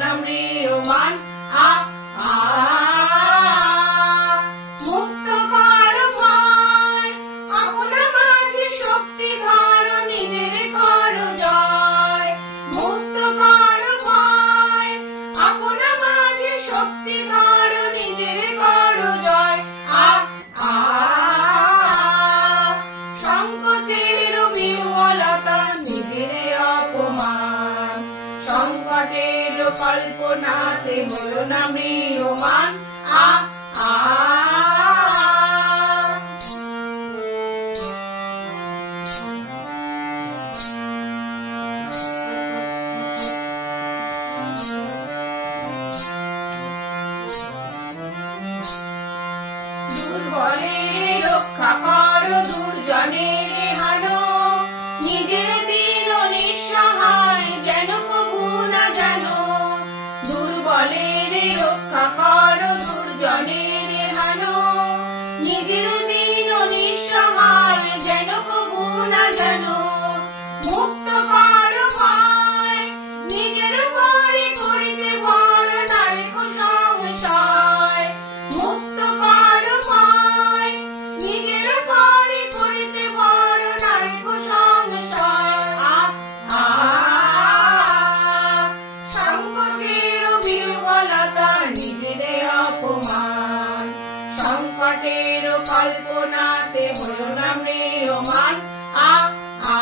না ম্রিয়মান। আ আ মুক্ত কর ভয়, আপনা মাঝে শক্তি ধর, নিজের কর জয়। মুক্ত কর ভয়, আপনা মাঝে শক্তি ধর, নিজের কর জয়। আ আ সংকোচের বিহ্বলতা, নিজের অপমান, সংকটের কল্পনাতে হলো না ম্রিয়মান। আ আ দুর্বলের রক্ষা কর, দুর্জনের হানো, নিজের দিন নিঃসহায় যেন কভু না জানো। দুর্বলের রক্ষা কর, দুর্জনের হানো, নিজের দিন নিঃসহায় যেন কভু না জানো। মুক্ত কর ভয়, নিজের পরে করিতে ভর, নারীক সংশয়। মুক্ত কর ভয়, নিজের পরে করিতে ভর, নারীক সংশয়। আ আ সংকোচের বিহ্বলতা, নিজের অপমান, সংকটের কল্পনাতে হলো না ম্রিয়মান। আ আ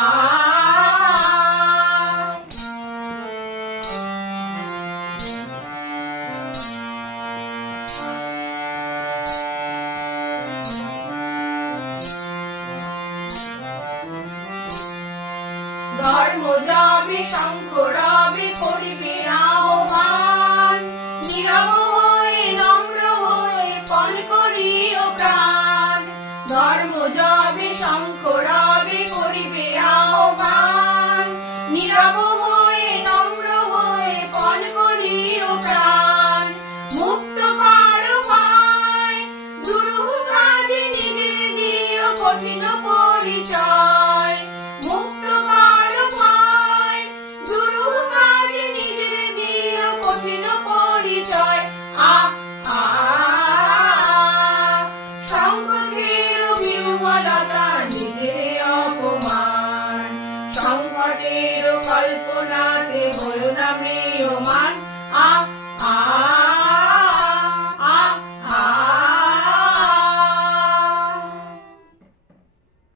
ধর্ম যাবে, শঙ্খ রবে, করিবে